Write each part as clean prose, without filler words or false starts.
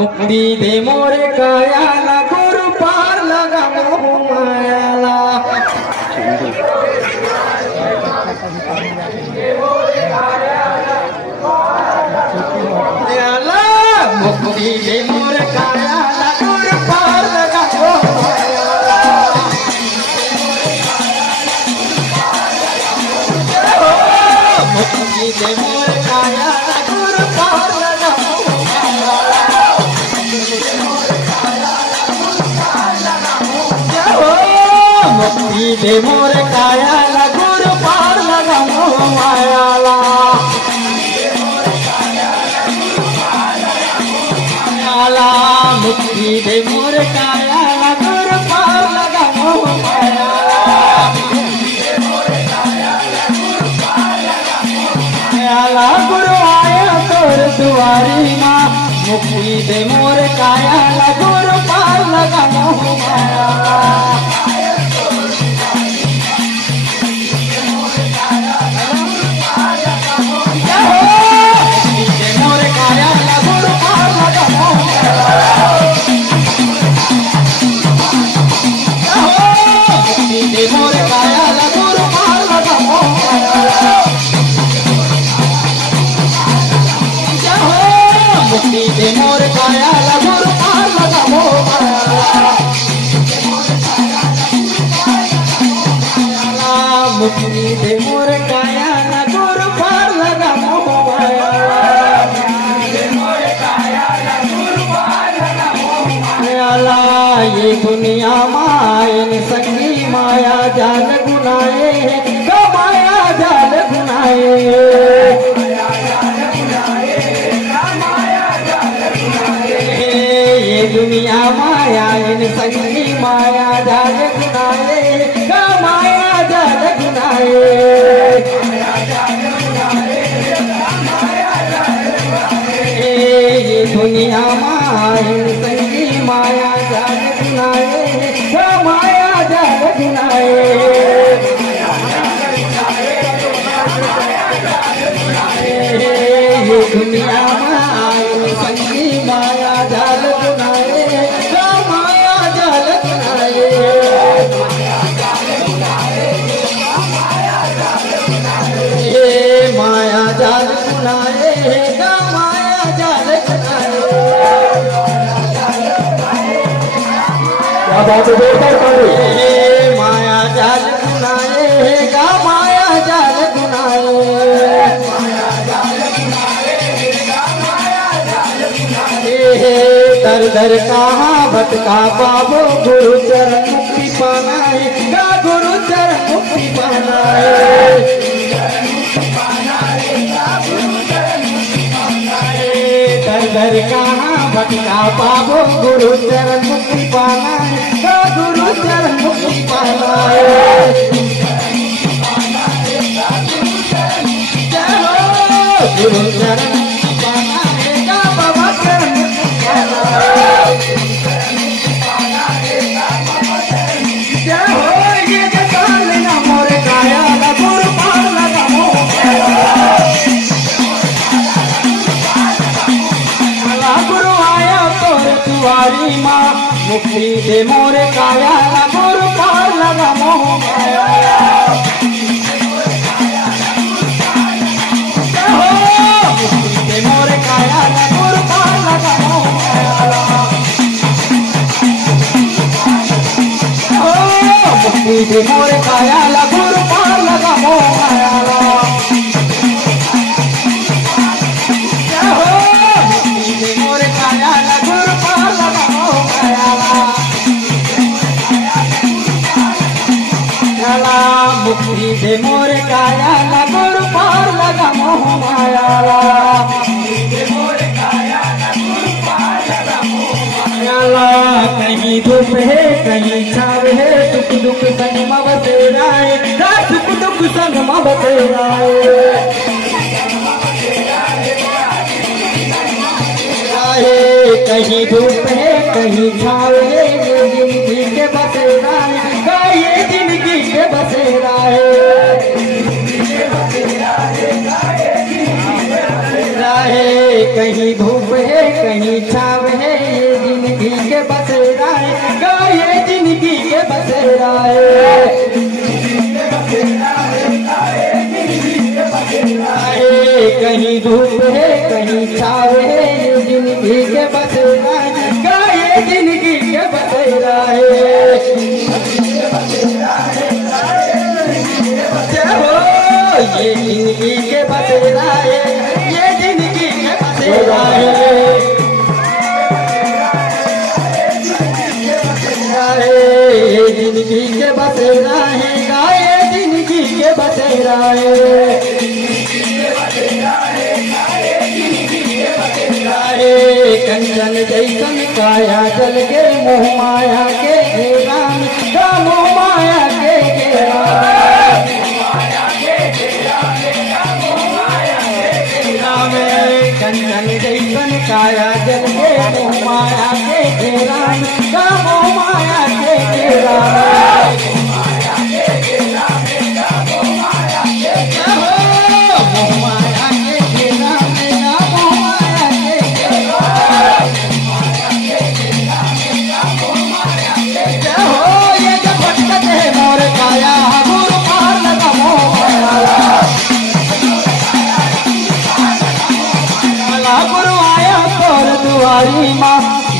मुक्ति दे मोरे कायाला गुरु पार लगा मोह मायाला मुक्ति दे मोरे कायाला गुरु पार लगा मोह मायाला मुक्ति दे मोरे कायाला गुरु पार लगा मुक्ति दे मोरे कायाला गुरु पार लगा मोह मायाला मुक्ति दे मोरे कायाला गुरु पार लगा मोह मायाला गुरु आया तोर दुआरी माँ मुक्ति दे मोरे कायाला गुरु पार लगा मोह मायाला मुक्ति दे मोरे कायाला गुरु पार लगा मोह मायाला मुक्ति दे मोरे कायाला गुरु पार लगा मोह मायाला ये दुनिया मायन संगी माया जाल गुनाए माया जाल गुनाए दुनिया माया इन संगी माया जाल गुनाए माया जाल गुनाए ये दुनिया माया इन संगी माया जाल गुनाए माया जाल गुनाए ये दुनिया माया इन संगी माया जाल गुनाए माया जाल गुनाए माया जाल गुनाए माया जाल गुनाए क्या बात है माया जाल गुनाए माया जाल गुनाए दर दर कहाँ भटका पावो गुरु चरण मुक्ति पाना है गुरु चरण मुक्ति पाना है दर दर कहाँ भटका पावो गुरु चरण मुक्ति पाना है गुरु चरण मुक्ति पाना है गुरु चरण मुक्ति दे मोरे कायाला गुरु पार लगा मोह मायाला मुक्ति दे मोरे कायाला गुरु पार लगा मोह मायाला मुक्ति दे मोरे कायाला गुरु पार लगा मोह मायाला मुक्ति दे मोरे कायाला गुरु पार लगा मोह मुक्ति दे मोरे कायाला गुरु पार लगा मोह मायाला कहीं धूप है कहीं छाव है सुख दुख संग में बसेराए सुख दुख संग में बसेराए कहीं धूप है कहीं छाव है जिंदगी के बसेराए ये जिंदगी के बसेराए कहीं धूप है कहीं छाव है ये जिंदगी के बसेरा है, ये जिंदगी के बसेरा है। कहीं धूप है कहीं छाव है ये जिंदगी के बसेरा है, ये जिंदगी के बसेरा है। ये जिंदगी के बसेरा है, ये जिंदगी के बसेरा है। ये जिंदगी के बसेरा है, ये जिंदगी के बसेरा है। कंचन जैसन काया जल के मोह माया के राम, मोह माया के राम। कंचन जैसन काया जल के मोह माया के राम, मोह माया के राम।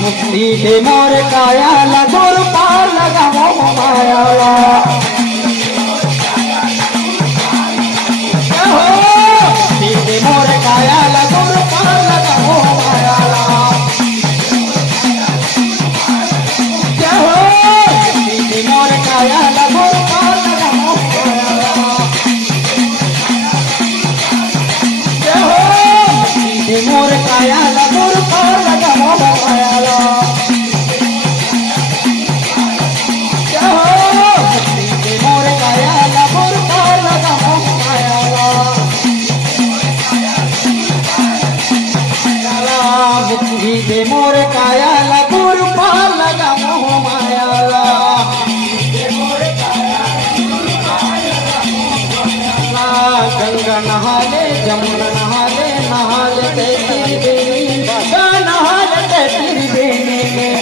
मुक्ति दे मोर काया लगुर पार लगा मोह माया। मुक्ति दे मोर काया लगुर पार लगा मोह माया। मुक्ति दे मोर काया लगुर पार लगा मोह माया। मुक्ति दे मोर काया लगुर पार लगा मोह माया। दे मोर काया लगुर पार लगा मोह माया। गंगा नहाले जमुना नहाले, नहाले त्रिवेणी, नहाले त्रिवेणी में।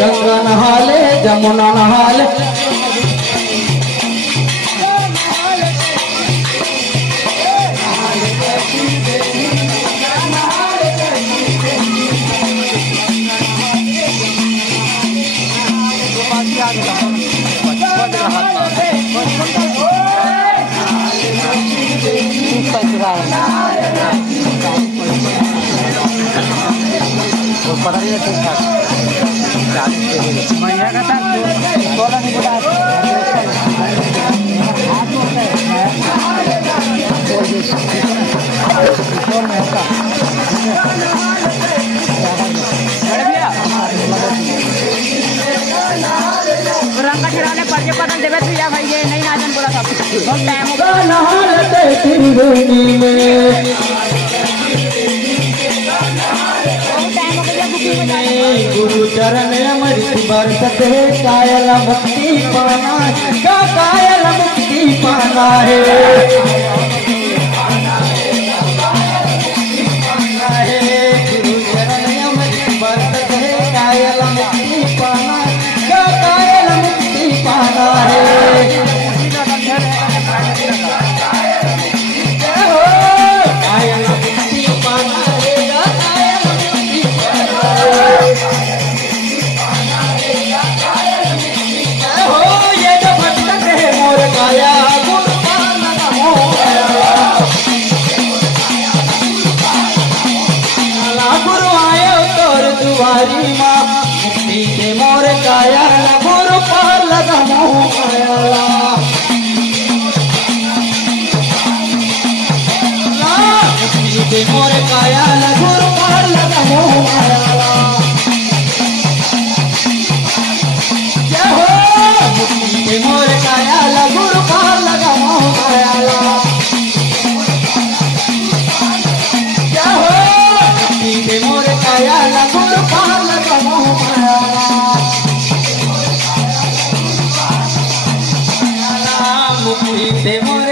गंगा नहाले जमुना नहाले, पता नहीं ठीक ठाक बढ़िया का था 16 नहीं पता रंगा ठिराने पर्चे पतन देवे तू या भाई ये नहीं नाचन बोला था बहुत टाइम हो गया नहाते त्रिवेणी में। गुरु चरण अमृत बरसत है, कायल मुक्ति पाना का कायल मुक्ति पाना है। गुरु चरण अमृत बरसत है, कायल मुक्ति पाना का कायल मुक्ति पाना है। कायल मुक्ति पाना तुम्हारी माँ। मुक्ति दे मोर काया लगुर पार लगा मोह माया। मुक्ति दे मोर काया लगुर पार लगा मोह माया। जय हो मुक्ति दे मोर काया लगुर पार लगा मोह माया। जय हो मुक्ति दे मोर काया लगुर पार लगा मोह माया। मुक्ति दे मोर